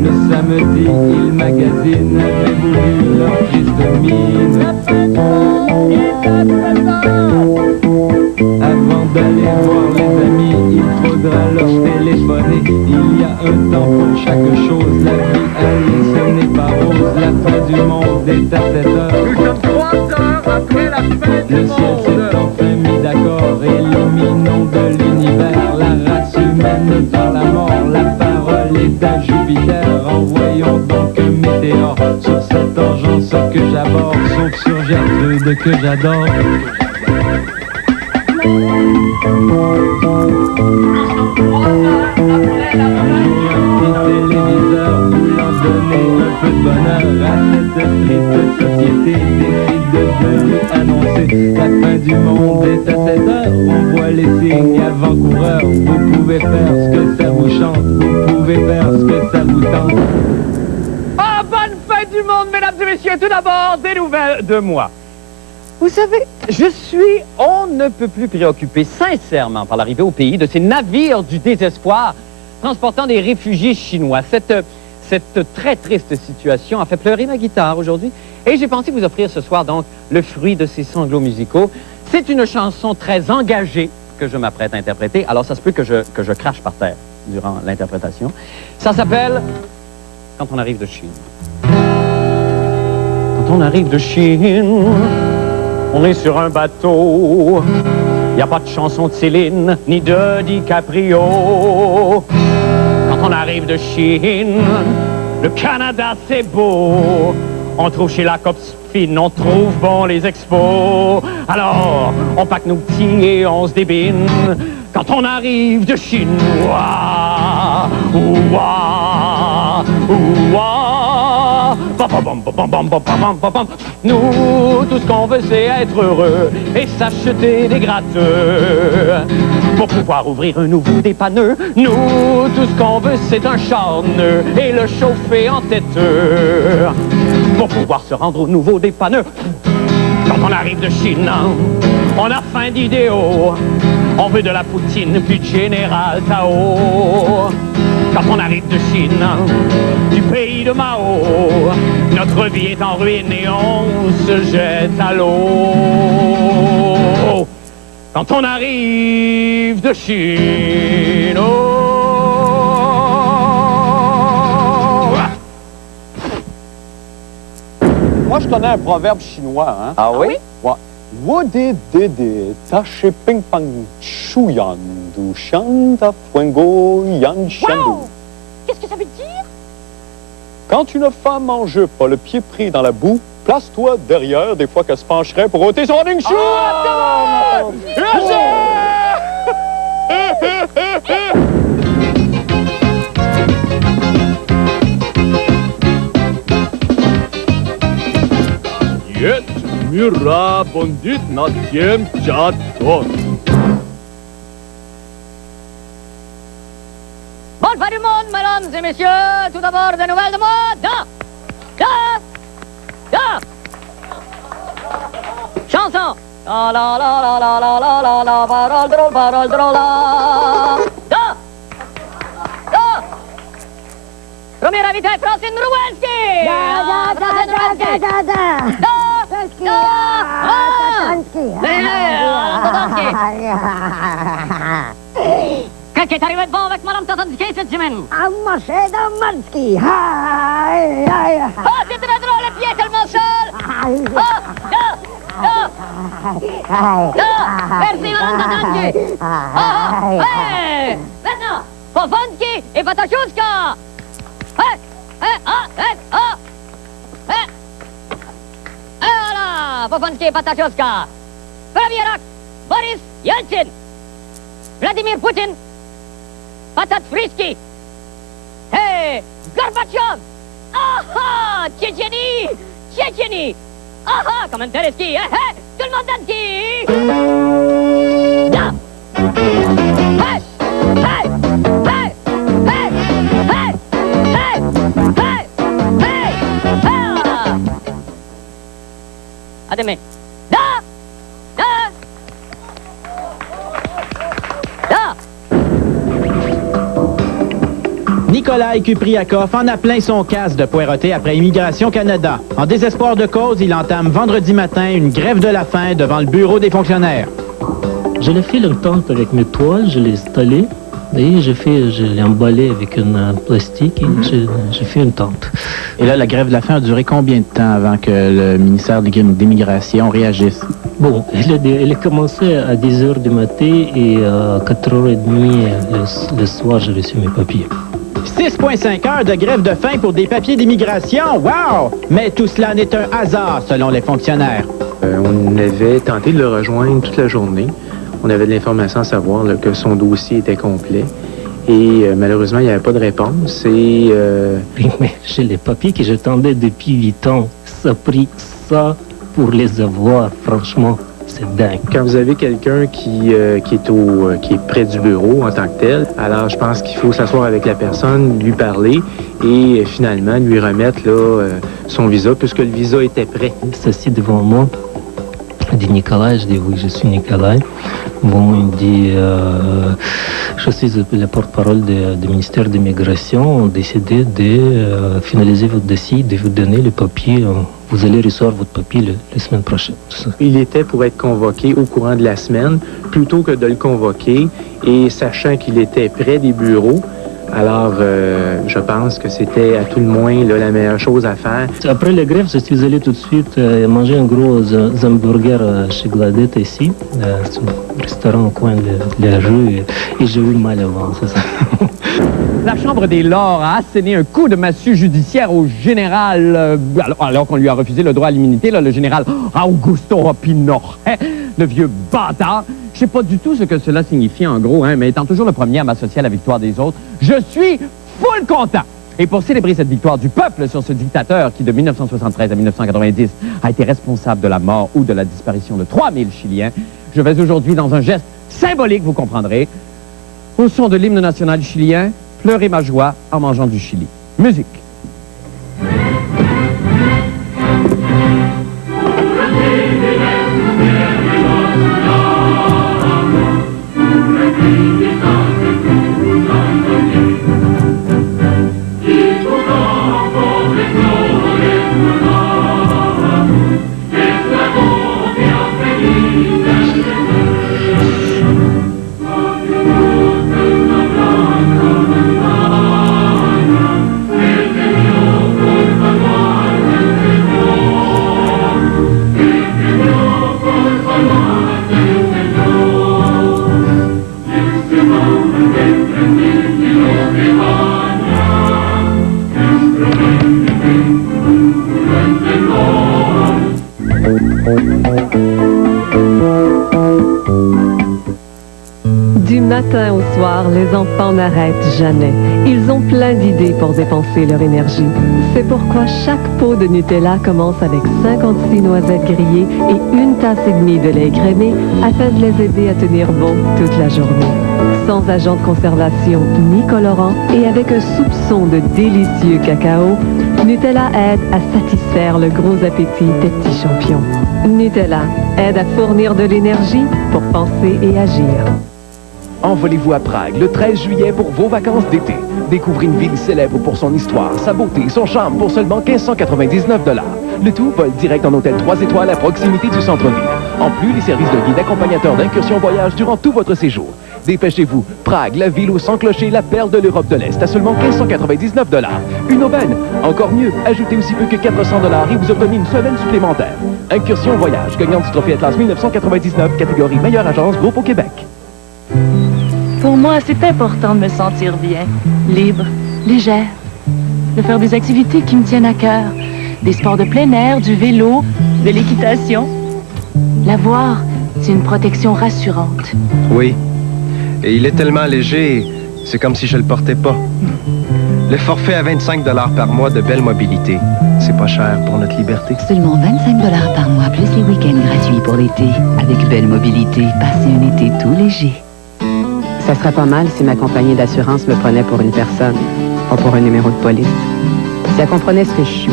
Le samedi, ils magasinent, avez-vous vu leur triste mine? Avant d'aller voir les amis, il faudra leur téléphoner. Il y a un temps pour chaque chose, la vie, allez, ce n'est pas rose. La fin du monde est à 7 heures. Nous sommes 3 heures après la fin du Le ciel s'est enfin mis d'accord, éliminons de l'univers la race humaine par la mort. La parole est à Jupiter, envoyons donc un météore sur cette engeance que j'aborde, sauf sur Gertrude que j'adore. Téléviseur voulant donner un peu de bonheur à cette triste société décide de lui annoncer la fin du monde est à 7 heures. On voit les signes avant-coureurs. Vous pouvez faire ce que ça vous chante, vous pouvez faire ce que ça vous tente. Ah, bonne fin du monde, mesdames et messieurs. Tout d'abord, des nouvelles de moi. Vous savez, je suis on ne peut plus préoccupé sincèrement par l'arrivée au pays de ces navires du désespoir transportant des réfugiés chinois. Cette très triste situation a fait pleurer ma guitare aujourd'hui et j'ai pensé vous offrir ce soir donc le fruit de ces sanglots musicaux. C'est une chanson très engagée que je m'apprête à interpréter, alors ça se peut que je crache par terre durant l'interprétation. Ça s'appelle « Quand on arrive de Chine ». Quand on arrive de Chine, on est sur un bateau. Il n'y a pas de chanson de Céline, ni de DiCaprio. Quand on arrive de Chine, le Canada c'est beau. On trouve chez la Copspin, on trouve bon les expos. Alors, on pack nos petits et on se débine. Quand on arrive de Chine, ouah, ouah, ouah. Nous, tout ce qu'on veut, c'est être heureux et s'acheter des gratteux. Pour pouvoir ouvrir un nouveau dépanneur, nous, tout ce qu'on veut, c'est un charneux et le chauffer en têteux. Pour pouvoir se rendre au nouveau dépanneur, quand on arrive de Chine, on a faim d'idéaux. On veut de la poutine, puis de Général Tao. Quand on arrive de Chine, du pays de Mao, notre vie est en ruine et on se jette à l'eau. Quand on arrive de Chine, oh. Moi, je connais un proverbe chinois, hein? Ah oui? Ouais. Wodi dede tache ping pang chuyan du shanta fuengo yan shandu. Wow! Qu'est-ce que ça veut dire? Quand une femme mange pas le pied pris dans la boue, place-toi derrière des fois qu'elle se pencherait pour ôter son running shoe. Yet mira bondit natiem chatos. Bonne fin du monde, mesdames et messieurs. Tout d'abord, des nouvelles de moi. Chanson. La la la la la la la la la, parole drôle la. Premier invité, Francine Rouwenski. Qu'est-ce qui est arrivé de bon avec Madame Tatanski cette semaine? Oh, c'est très drôle, le pied est tellement seul. Merci Madame Tatanski. Maintenant, Pofanski et Patachouska. Voilà, Pofanski et Patachouska. Premier acte, Boris Yeltsin. Vladimir Poutine. Patat Frisky. Hey, Gorbatchev. Aha, Tchétchénie. Aha, comme un téléski. Tout le monde danse. Nikolai Kupriakov en a plein son casque de poireauté après Immigration Canada. En désespoir de cause, il entame vendredi matin une grève de la faim devant le bureau des fonctionnaires. Je l'ai fait longtemps avec mes toiles, je l'ai installé. Et je l'ai emballé avec un plastique et j'ai fait une tente. Et là, la grève de la faim a duré combien de temps avant que le ministère de l'Immigration réagisse? Bon, elle a commencé à 10h du matin et à 4h30 le soir, j'ai reçu mes papiers. 6,5 heures de grève de faim pour des papiers d'immigration. Wow! Mais tout cela n'est un hasard, selon les fonctionnaires. On avait tenté de le rejoindre toute la journée. On avait de l'information à savoir là, que son dossier était complet. Et malheureusement, il n'y avait pas de réponse. Et, Mais j'ai les papiers que j'attendais depuis 8 ans. Ça a pris ça pour les avoir, franchement. C'est dingue. Quand vous avez quelqu'un qui est près du bureau en tant que tel, alors je pense qu'il faut s'asseoir avec la personne, lui parler et finalement lui remettre là, son visa, puisque le visa était prêt. Ceci devant moi. Il dit Nicolas, je dis oui, je suis Nicolas. Bon, il dit, je suis le porte-parole du ministère de l'Immigration. On a décidé de finaliser votre dossier, de vous donner le papier. Vous allez recevoir votre papier la semaine prochaine. Il était pour être convoqué au courant de la semaine, plutôt que de le convoquer et sachant qu'il était près des bureaux. Alors, je pense que c'était à tout le moins là, la meilleure chose à faire. Après la grève, je suis allé tout de suite manger un gros hamburger chez Gladette ici, c'est un restaurant au coin de la rue, et j'ai eu mal au ventre, c'est ça. La Chambre des Lords a asséné un coup de massue judiciaire au général, alors qu'on lui a refusé le droit à l'immunité, le général Augusto Rapinor, le vieux bâtard. Je sais pas du tout ce que cela signifie en gros, mais étant toujours le premier à m'associer à la victoire des autres, je suis full content. Et pour célébrer cette victoire du peuple sur ce dictateur qui, de 1973 à 1990, a été responsable de la mort ou de la disparition de 3000 Chiliens, je vais aujourd'hui, dans un geste symbolique, vous comprendrez, au son de l'hymne national chilien, pleurer ma joie en mangeant du chili. Musique. Du matin au soir, les enfants n'arrêtent jamais. Ils ont plein d'idées pour dépenser leur énergie. C'est pourquoi chaque pot de Nutella commence avec 56 noisettes grillées et une tasse et demie de lait crémé afin de les aider à tenir bon toute la journée. Sans agent de conservation ni colorant et avec un soupçon de délicieux cacao, Nutella aide à satisfaire le gros appétit des petits champions. Nutella aide à fournir de l'énergie pour penser et agir. Envolez-vous à Prague le 13 juillet pour vos vacances d'été. Découvrez une ville célèbre pour son histoire, sa beauté, son charme pour seulement 1599 $. Le tout vole direct en hôtel 3 étoiles à proximité du centre-ville. En plus, les services de guide accompagnateur d'incursion voyage durant tout votre séjour. Dépêchez-vous. Prague, la ville au 100 clochers, la perle de l'Europe de l'Est, à seulement 1599 $. Une aubaine. Encore mieux, ajoutez aussi peu que 400 $ et vous obtenez une semaine supplémentaire. Incursion voyage, gagnante du trophée Atlas 1999, catégorie meilleure agence groupe au Québec. Pour moi, c'est important de me sentir bien, libre, légère, de faire des activités qui me tiennent à cœur, des sports de plein air, du vélo, de l'équitation. L'avoir, c'est une protection rassurante. Oui, et il est tellement léger, c'est comme si je le portais pas. Le forfait à 25 $ par mois de Belle Mobilité, c'est pas cher pour notre liberté. Seulement 25 $ par mois, plus les week-ends gratuits pour l'été. Avec Belle Mobilité, passez un été tout léger. Ça serait pas mal si ma compagnie d'assurance me prenait pour une personne, pas pour un numéro de police. Si elle comprenait ce que je suis,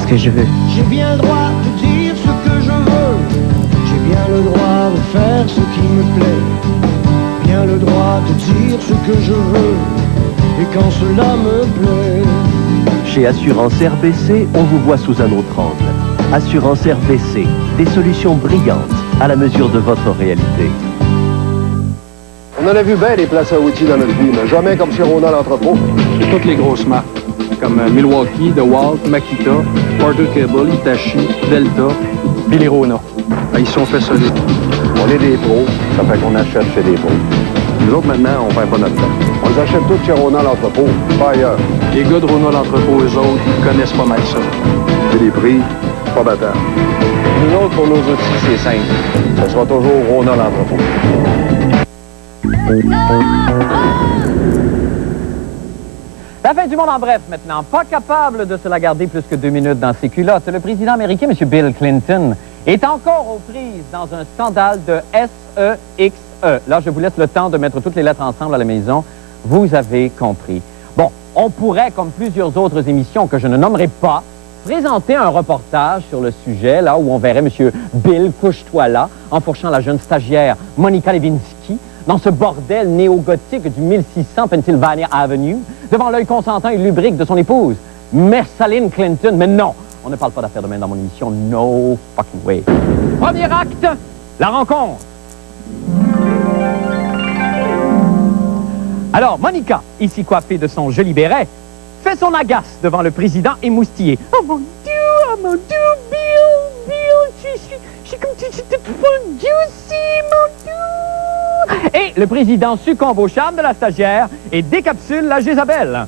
ce que je veux. J'ai bien le droit de dire ce que je veux. J'ai bien le droit de faire ce qui me plaît. Bien le droit de dire ce que je veux. et quand cela me plaît. Chez Assurance RBC, on vous voit sous un autre angle. Assurance RBC, des solutions brillantes à la mesure de votre réalité. On en a vu bien les places à outils dans notre vie, mais jamais comme chez Rona l'entrepôt. C'est toutes les grosses marques, comme Milwaukee, DeWalt, Makita, Porter Cable, Hitachi, Delta, puis les Rona. Ils sont faits solides. On est des pros, ça fait qu'on achète chez des pros. Nous autres, maintenant, on perd pas notre temps. On les achète tous chez Rona l'entrepôt, pas ailleurs. Les gars de Rona l'entrepôt, eux autres, ils connaissent pas mal ça. C'est des prix, pas battants. Nous autres, pour nos outils, c'est simple. Ça sera toujours Rona l'entrepôt. La fin du monde en bref maintenant. Pas capable de se la garder plus que 2 minutes dans ses culottes. Le président américain, M. Bill Clinton, est encore aux prises dans un scandale de SEXE. Là, je vous laisse le temps de mettre toutes les lettres ensemble à la maison. Vous avez compris. Bon, on pourrait, comme plusieurs autres émissions que je ne nommerai pas, présenter un reportage sur le sujet, là où on verrait M. Bill couche-toi là, enfourchant la jeune stagiaire Monica Lewinsky dans ce bordel néo-gothique du 1600 Pennsylvania Avenue, devant l'œil consentant et lubrique de son épouse, Merceline Clinton. Mais non, on ne parle pas d'affaires de main dans mon émission. No fucking way. Premier acte, la rencontre. Alors, Monica, ici coiffée de son joli béret, fait son agace devant le président émoustillé. Oh mon Dieu, Bill, je suis comme tu étais trop juicy, mon Dieu. Et le président succombe au charme de la stagiaire et décapsule la Jézabel.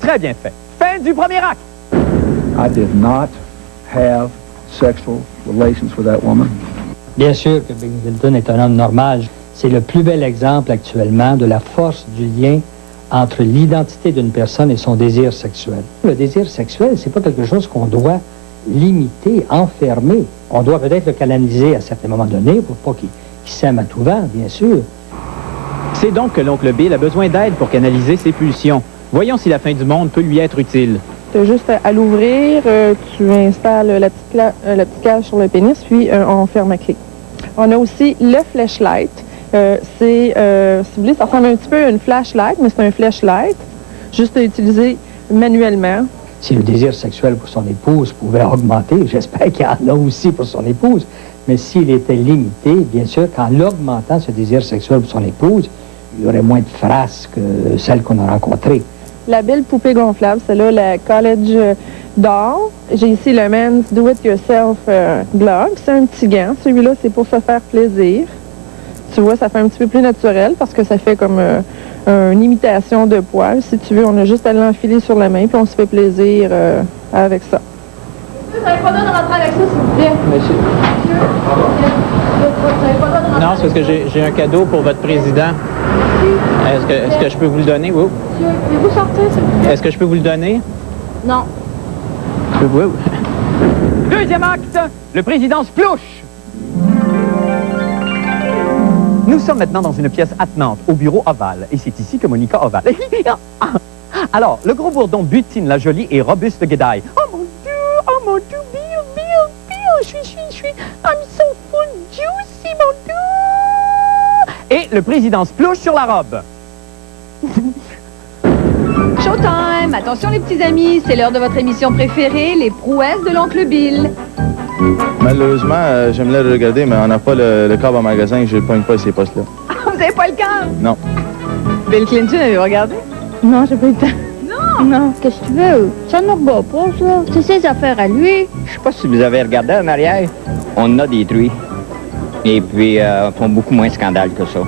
Très bien fait. Fin du premier acte. I did not have sexual relations with that woman. Bien sûr que Bill Clinton est un homme normal. C'est le plus bel exemple actuellement de la force du lien entre l'identité d'une personne et son désir sexuel. Le désir sexuel, c'est pas quelque chose qu'on doit limiter, enfermer. On doit peut-être le canaliser à certains moments donnés pour pas qu'il s'aime à tout vent, bien sûr. C'est donc que l'oncle Bill a besoin d'aide pour canaliser ses pulsions. Voyons si la fin du monde peut lui être utile. Tu as juste à l'ouvrir, tu installes la petite cage sur le pénis, puis on ferme à clé. On a aussi le flashlight. Si vous voulez, ça ressemble un petit peu à une flashlight, mais c'est un flashlight, juste à utiliser manuellement. Si le désir sexuel pour son épouse pouvait augmenter, j'espère qu'il y en a aussi pour son épouse, mais s'il était limité, bien sûr, qu'en augmentant ce désir sexuel pour son épouse, il y aurait moins de frasques que celles qu'on a rencontrées. La belle poupée gonflable, celle-là, la College Doll. J'ai ici le Men's Do-It-Yourself Glove. C'est un petit gant. Celui-là, c'est pour se faire plaisir. Tu vois, ça fait un petit peu plus naturel parce que ça fait comme une imitation de poil. Si tu veux, on a juste à l'enfiler sur la main puis on se fait plaisir avec ça. Vous n'avez pas le droit de rentrer avec ça, s'il vous plaît. Monsieur. Non, c'est parce que j'ai un cadeau pour votre président. Est-ce que je peux vous le donner? Oui. Pouvez-vous sortir, s'il vous plaît? Est-ce que je peux vous le donner? Non. Oui. Deuxième acte, le président Splouche. Nous sommes maintenant dans une pièce attenante, au bureau ovale. Et c'est ici que Monica ovale. Alors, le gros bourdon butine la jolie et robuste guédaille. Oh mon Dieu, Bill, je suis, I'm so full juicy, mon Dieu. Et le président Splouche sur la robe. Showtime! Attention les petits amis, c'est l'heure de votre émission préférée, les prouesses de l'oncle Bill. Malheureusement, j'aimerais le regarder, mais on n'a pas le câble en magasin et je ne pogne pas ces postes-là. Vous n'avez pas le câble? Non. Bill Clinton, avez-vous regardé? Non, j'ai pas eu le temps. Non! Qu'est-ce que tu veux? Ça ne rebat pas, ça. C'est ses affaires à lui. Je sais pas si vous avez regardé en arrière. On en a détruit. Et puis, font beaucoup moins de scandales que ça.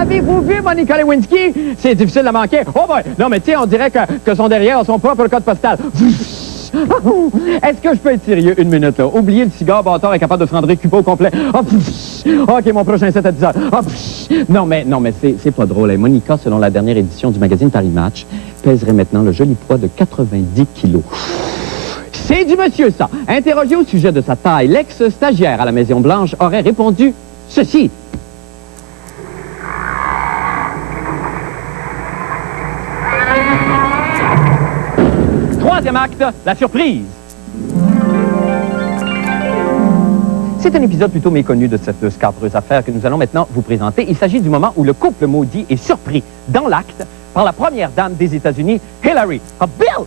Avez-vous vu Monica Lewinsky? C'est difficile de manquer. Oh boy! Non, mais tiens, on dirait que son derrière a son propre code postal. Est-ce que je peux être sérieux une minute, là? Oubliez le cigare, bâtard est capable de se rendre Cuba au complet. OK, mon prochain set à 10 heures. Non, mais c'est pas drôle. Hein. Monica, selon la dernière édition du magazine Paris Match, pèserait maintenant le joli poids de 90 kilos. C'est du monsieur, ça. Interrogé au sujet de sa taille, l'ex-stagiaire à la Maison-Blanche aurait répondu ceci. Troisième acte, la surprise. C'est un épisode plutôt méconnu de cette scabreuse affaire que nous allons maintenant vous présenter. Il s'agit du moment où le couple maudit est surpris dans l'acte par la première dame des États-Unis, Hillary. Ah, Bill!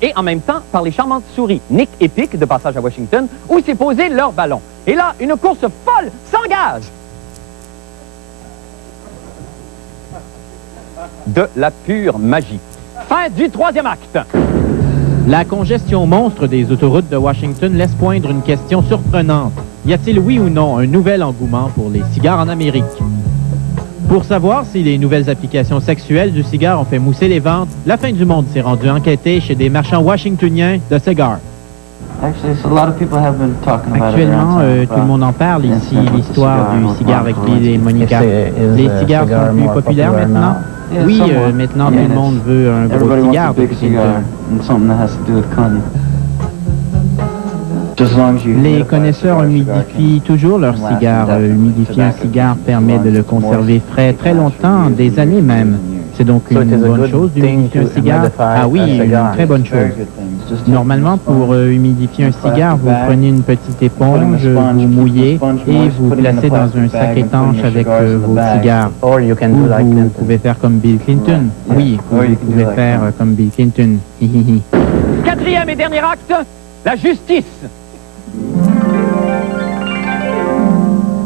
Et en même temps par les charmantes souris Nick et Pick de passage à Washington où s'est posé leur ballon. Et là, une course folle s'engage. De la pure magie. Fin du troisième acte. La congestion monstre des autoroutes de Washington laisse poindre une question surprenante. Y a-t-il, oui ou non, un nouvel engouement pour les cigares en Amérique? Pour savoir si les nouvelles applications sexuelles du cigare ont fait mousser les ventes, la fin du monde s'est rendue enquêter chez des marchands washingtoniens de cigares. Actuellement, tout le monde en parle ici, l'histoire du cigare avec Bill et Monica. Les cigares sont plus populaires maintenant? Oui, maintenant tout le monde veut un gros cigare. Les connaisseurs humidifient toujours leur cigare. Humidifier un cigare permet de le conserver frais très longtemps, des années même. C'est donc une bonne chose d'humidifier un cigare? Ah oui, une très bonne chose. Normalement, pour humidifier un cigare, vous prenez une petite éponge, vous mouillez et vous placez dans un sac étanche avec vos cigares. Ou vous pouvez faire comme Bill Clinton. Oui, vous pouvez faire comme Bill Clinton. Quatrième et dernier acte, la justice.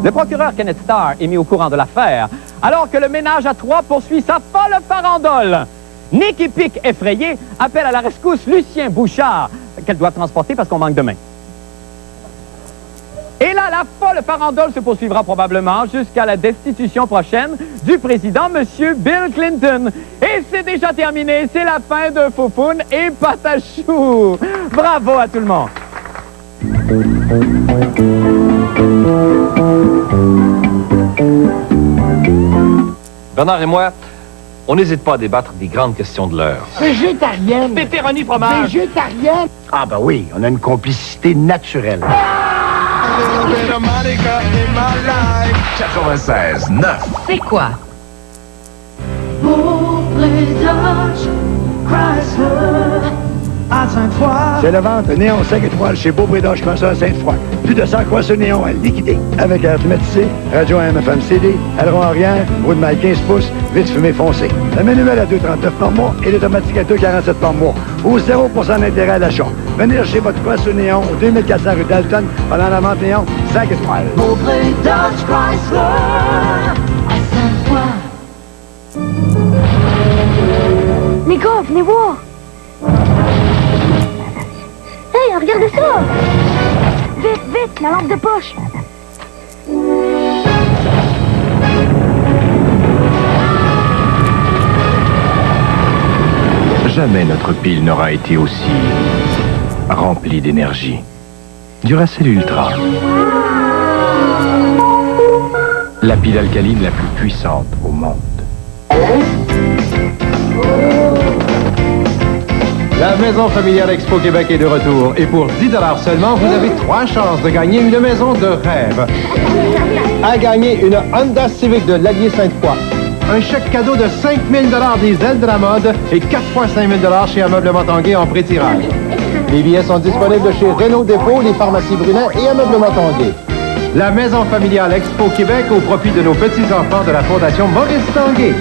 Le procureur Kenneth Starr est mis au courant de l'affaire, alors que le ménage à trois poursuit sa folle farandole. Nick et Pick, effrayés, appellent à la rescousse Lucien Bouchard, qu'elle doit transporter parce qu'on manque de main. Et là, la folle farandole se poursuivra probablement jusqu'à la destitution prochaine du président, M. Bill Clinton. Et c'est déjà terminé, c'est la fin de Foufoune et Patachou. Bravo à tout le monde. Bernard et moi, on n'hésite pas à débattre des grandes questions de l'heure. Végétarienne. Pepperoni fromage. Végétarienne. Ah ben oui, on a une complicité naturelle. 96.9. C'est quoi? À Sainte-Foy. C'est la vente néon 5 étoiles chez Beaupré Dodge Chrysler à Sainte-Foy. Plus de 100 croissants néon à liquider. Avec air climatisé, radio AM/FM CD, aileron arrière, roue de maille 15 pouces, vitre fumée foncée. Le manuel à 2,39 par mois et l'automatique à 2,47 par mois. Ou 0% d'intérêt à l'achat. Venez chercher votre croissant néon au 2400 rue Dalton pendant la vente néon 5 étoiles. Beaupré Dodge Chrysler. À Sainte-Foy. Les gars, venez voir. Hey, regardez ça! Vite, vite, la lampe de poche! Jamais notre pile n'aura été aussi remplie d'énergie. Duracell Ultra. La pile alcaline la plus puissante au monde. La Maison familiale Expo Québec est de retour. Et pour 10 $ seulement, vous avez 3 chances de gagner une maison de rêve. À gagner une Honda Civic de l'Allier Sainte-Foy. Un chèque cadeau de 5 000 $ des ailes de la mode et 4 fois 5 000 $ chez Ameublement Tanguay en pré-tirage. Les billets sont disponibles chez Renault Dépôt, les pharmacies Brunet et Ameublement Tanguay. La Maison familiale Expo Québec au profit de nos petits-enfants de la Fondation Maurice Tanguay.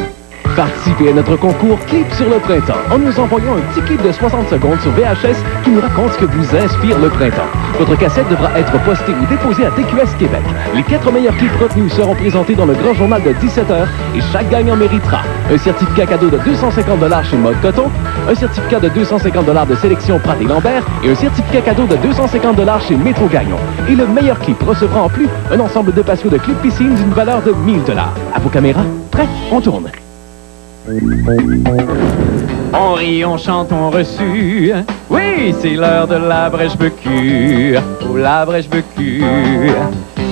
Participez à notre concours Clip sur le printemps en nous envoyant un petit clip de 60 secondes sur VHS qui nous raconte ce que vous inspire le printemps. Votre cassette devra être postée ou déposée à TQS Québec. Les 4 meilleurs clips retenus seront présentés dans le grand journal de 17h et chaque gagnant méritera un certificat cadeau de 250 $ chez Mode Coton, un certificat de 250 $ de sélection Prat et Lambert et un certificat cadeau de 250 $ chez Métro Gagnon. Et le meilleur clip recevra en plus un ensemble de patios de clip piscine d'une valeur de 1 000 $. À vos caméras, prêt, on tourne. On rit, on chante, on reçut. Oui, c'est l'heure de la brèche-becu. Oh, la brèche-becu.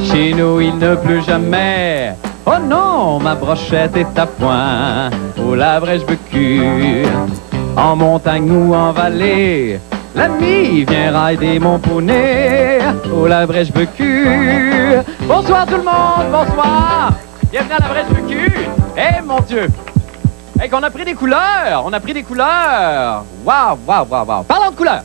Chez nous, il ne pleut jamais. Oh non, ma brochette est à point. Oh, la brèche-becu. En montagne ou en vallée, l'ami vient rider mon poney. Oh, la brèche-becu. Bonsoir tout le monde, bonsoir. Bienvenue à la brèche-becu. Eh, mon Dieu. Hey, qu'on a pris des couleurs! On a pris des couleurs! Waouh, waouh, waouh, waouh! Parlons de couleurs!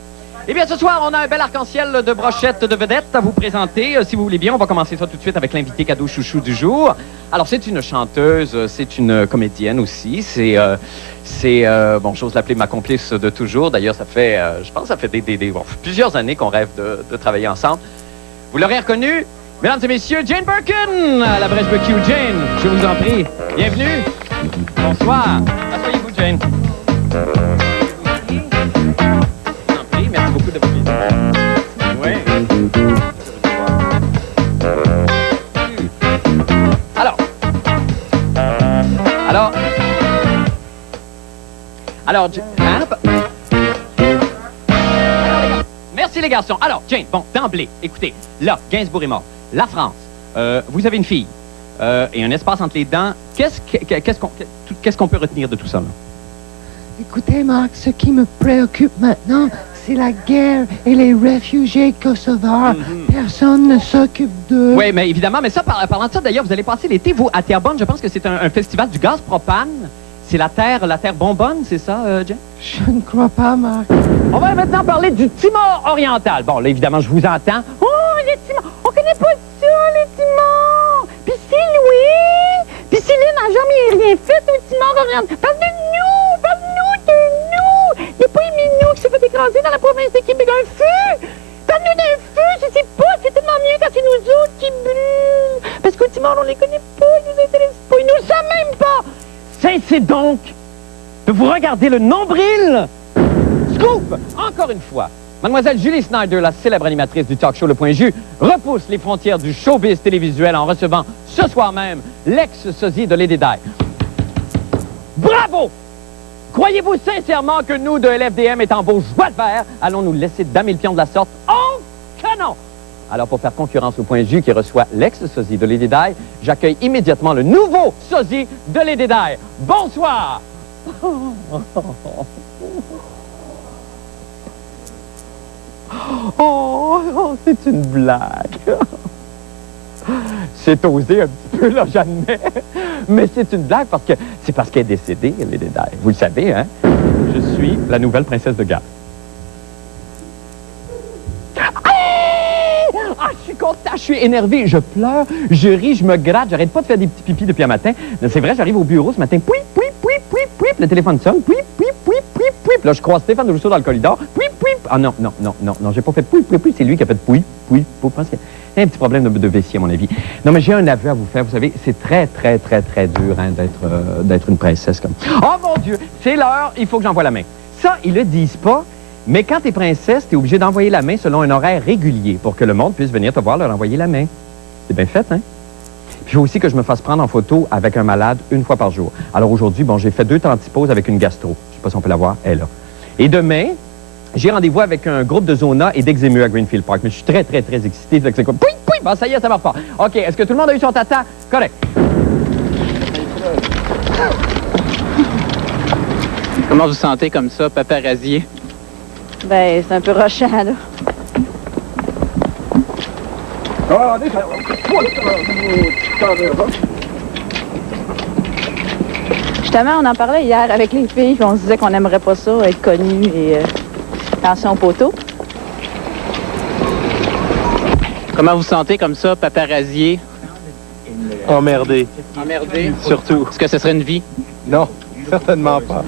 Eh bien, ce soir, on a un bel arc-en-ciel de brochettes de vedettes à vous présenter. Si vous voulez bien, on va commencer ça tout de suite avec l'invité cadeau chouchou du jour. Alors, c'est une chanteuse, c'est une comédienne aussi. Bon, j'ose l'appeler ma complice de toujours. D'ailleurs, ça fait, je pense, ça fait plusieurs années qu'on rêve de travailler ensemble. Vous l'aurez reconnu, mesdames et messieurs, Jane Birkin, à la brèche de Q. Jane, je vous en prie. Bienvenue. Bonsoir. Asseyez-vous, Jane. Merci beaucoup de votre visite. Oui. Alors, merci les garçons. Alors, Jane, bon, d'emblée, écoutez, là, Gainsbourg est mort. La France, vous avez une fille et un espace entre les dents. Qu'est-ce qu'on peut retenir de tout ça, là? Écoutez, Marc, ce qui me préoccupe maintenant, c'est la guerre et les réfugiés kosovars. Personne ne s'occupe d'eux. Oui, mais évidemment, mais ça, parlant de ça, d'ailleurs, vous allez passer l'été, vous, à Terrebonne, je pense que c'est un festival du gaz propane. C'est la terre bonbonne, c'est ça, Jen? Je ne crois pas, Marc. On va maintenant parler du Timor oriental. Bon, là, évidemment, je vous entends. Oh, les Timor! On connaît pas ça, les Timor! Puis c'est Louis! Puis Céline n'a jamais rien fait au Timor oriental. Parle-nous de nous! Il n'y a pas Éminou qui s'est fait écraser dans la province de Québec. Un feu! Parle-nous d'un feu! Je sais pas, c'est tellement mieux quand c'est nous autres qui brûlent. Parce qu'au Timor, on les connaît pas, ils nous intéressent pas, ils nous savent même pas! Cessez donc de vous regarder le nombril! Scoop! Encore une fois, Mademoiselle Julie Snyder, la célèbre animatrice du talk show Le Point Jus, repousse les frontières du showbiz télévisuel en recevant ce soir même l'ex-sosie de Lady Di. Bravo! Croyez-vous sincèrement que nous, de LFDM, étant vos joies de verre, allons nous laisser damer le pion de la sorte? Oh que non! Alors, pour faire concurrence au Point Jus qui reçoit l'ex-sosie de Lady Di, j'accueille immédiatement le nouveau sosie de Lady Di. Bonsoir! Oh, c'est une blague. C'est osé un petit peu, là, j'admets. Mais c'est une blague parce qu'elle est décédée, Lady Di. Vous le savez, hein? Je suis la nouvelle princesse de Galles. Ah, je suis content, je suis énervé, je pleure, je ris, je me gratte, j'arrête pas de faire des petits pipis depuis un matin. C'est vrai, j'arrive au bureau ce matin, puis le téléphone sonne, puis là, je croise Stéphane de Rousseau dans le corridor, ah non, j'ai pas fait c'est lui qui a fait je pense qu'il y a un petit problème de vessie, à mon avis. Non, mais j'ai un aveu à vous faire, vous savez, c'est très dur, hein, d'être une princesse comme... Oh mon Dieu, c'est l'heure, il faut que j'envoie la main. Ça, ils le disent pas. Mais quand t'es princesse, t'es obligé d'envoyer la main selon un horaire régulier pour que le monde puisse venir te voir leur envoyer la main. C'est bien fait, hein? Puis il faut aussi que je me fasse prendre en photo avec un malade une fois par jour. Alors aujourd'hui, bon, j'ai fait 2 tantiposes avec une gastro. Je sais pas si on peut la voir, elle est là. Et demain, j'ai rendez-vous avec un groupe de Zona et d'Eczému à Greenfield Park. Mais je suis très excité. C'est quoi? Bon, ça y est, ça marche pas. OK, est-ce que tout le monde a eu son tata? Correct. Comment vous sentez comme ça, paparazzier? Ben, c'est un peu rochant, là. Justement, on en parlait hier avec les filles, puis on se disait qu'on n'aimerait pas ça, être connu et attention au poteau. Comment vous sentez comme ça, paparazzier? Emmerdé. Emmerdé? Surtout. Est-ce que ce serait une vie? Non, certainement pas.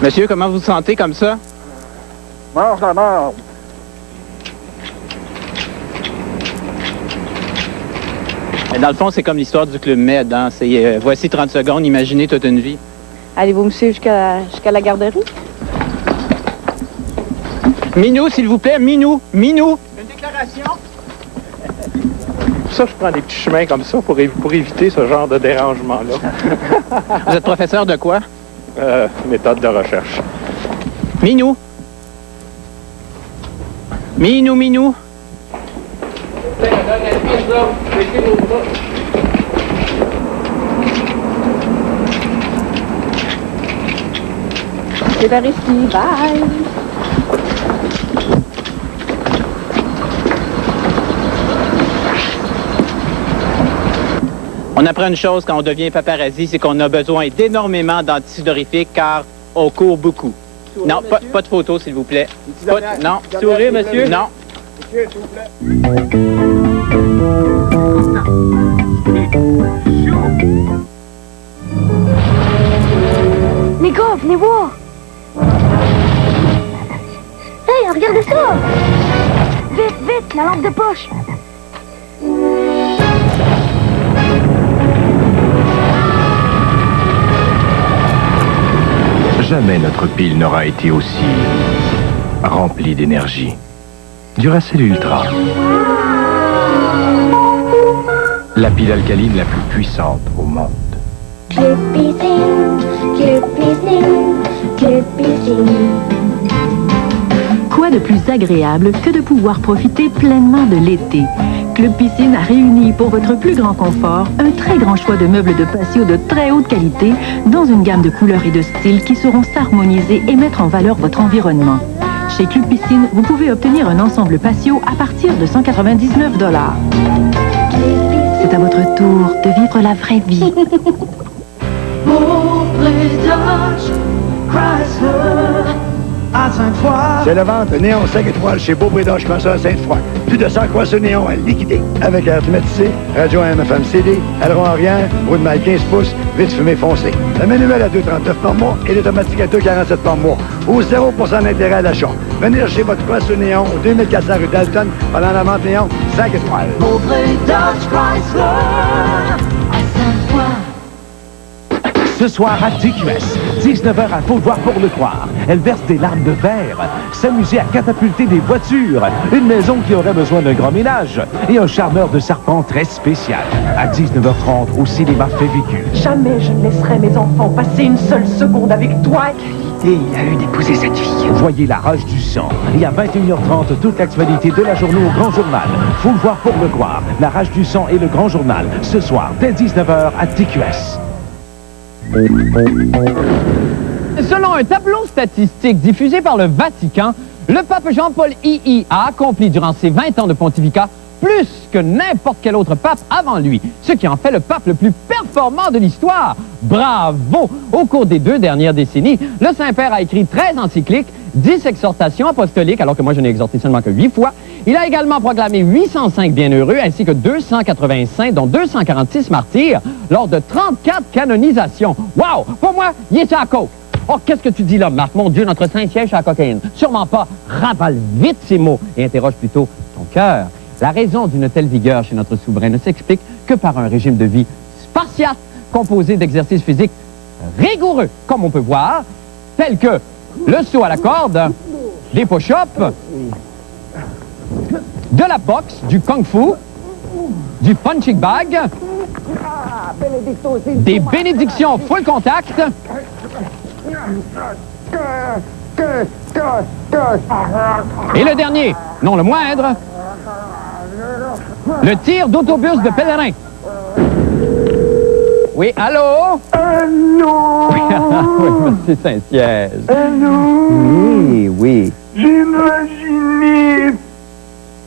Monsieur, comment vous sentez comme ça? Mange la mort. Mais dans le fond, c'est comme l'histoire du Club Med. Hein? C'est voici 30 secondes, imaginez toute une vie. Allez-vous me suivre jusqu'à la garderie? Minou, s'il vous plaît, Minou. Une déclaration. Ça, je prends des petits chemins comme ça pour éviter ce genre de dérangement-là. Vous êtes professeur de quoi? Méthode de recherche. Minou. C'est par ici, bye! On apprend une chose quand on devient paparazzi, c'est qu'on a besoin d'énormément d'antisudorifiques car On court beaucoup. Non, pas de photos, s'il vous plaît. Non. Sourire, monsieur? Non. Monsieur, s'il vous plaît. Les gars, venez voir. Hey, regardez ça. Vite, vite, la lampe de poche. Jamais notre pile n'aura été aussi remplie d'énergie. Duracell Ultra. La pile alcaline la plus puissante au monde. Quoi de plus agréable que de pouvoir profiter pleinement de l'été? Club Piscine a réuni pour votre plus grand confort un très grand choix de meubles de patio de très haute qualité dans une gamme de couleurs et de styles qui sauront s'harmoniser et mettre en valeur votre environnement. Chez Club Piscine, vous pouvez obtenir un ensemble patio à partir de 199 $. C'est à votre tour de vivre la vraie vie. À Sainte-Foy. C'est la vente néon 5 étoiles chez Beaupré Dodge Chrysler à Sainte-Foy. Plus de 100 croissants néon à liquider. Avec air climatisé, radio AM/FM CD, aileron arrière, roue de maille 15 pouces, vitre fumée foncée. Le manuel à 2,39 par mois et l'automatique à 2,47 par mois. Ou 0% d'intérêt à l'achat. Venez chercher votre croissant néon au 2400 rue Dalton pendant la vente néon 5 étoiles. Beaupré Dodge Chrysler. À Sainte-Foy. Ce soir à TQS, 19h à Faubourg-Port-le-Croire. Elle verse des larmes de verre. S'amuser à catapulter des voitures. Une maison qui aurait besoin d'un grand ménage. Et un charmeur de serpent très spécial. À 19h30 au cinéma Fait Vécu. Jamais je ne laisserai mes enfants passer une seule seconde avec toi. Et il a eu d'épouser cette fille. Voyez La Rage du sang. Et à 21h30, toute l'actualité de la journée au Grand Journal. Faut le voir pour le croire. La Rage du sang et le Grand Journal. Ce soir, dès 19h à TQS. Selon un tableau statistique diffusé par le Vatican, le pape Jean-Paul II a accompli durant ses 20 ans de pontificat plus que n'importe quel autre pape avant lui, ce qui en fait le pape le plus performant de l'histoire. Bravo! Au cours des 2 dernières décennies, le Saint-Père a écrit 13 encycliques, 10 exhortations apostoliques, alors que moi je n'ai exhorté seulement que 8 fois. Il a également proclamé 805 bienheureux ainsi que 280 saints, dont 246 martyrs, lors de 34 canonisations. Wow! Pour moi, il est à la coke. Oh, qu'est-ce que tu dis là, Marc? Mon Dieu, notre saint siège à la cocaïne. Sûrement pas. Ravale vite ces mots et interroge plutôt ton cœur. La raison d'une telle vigueur chez notre souverain ne s'explique que par un régime de vie spartiate, composé d'exercices physiques rigoureux, comme on peut voir, tels que le saut à la corde, des push-ups, de la boxe, du kung-fu, du punching bag, des bénédictions full contact, et le dernier, non le moindre, le tir d'autobus de pèlerin. Oui, allô? Allô? Oui, monsieur Saint-Siège. Allô? Oui, oui. J'ai une vaginite.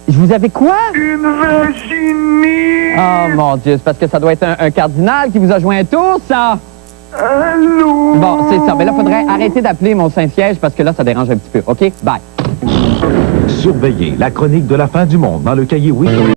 Je vous avais quoi? Une vaginite. Oh mon Dieu, c'est parce que ça doit être un cardinal qui vous a joint un tour, ça? Allô? Bon, c'est ça. Mais là, il faudrait arrêter d'appeler mon Saint-Siège parce que là, ça dérange un petit peu. OK? Bye. Surveillez la chronique de la fin du monde dans le cahier Weekly.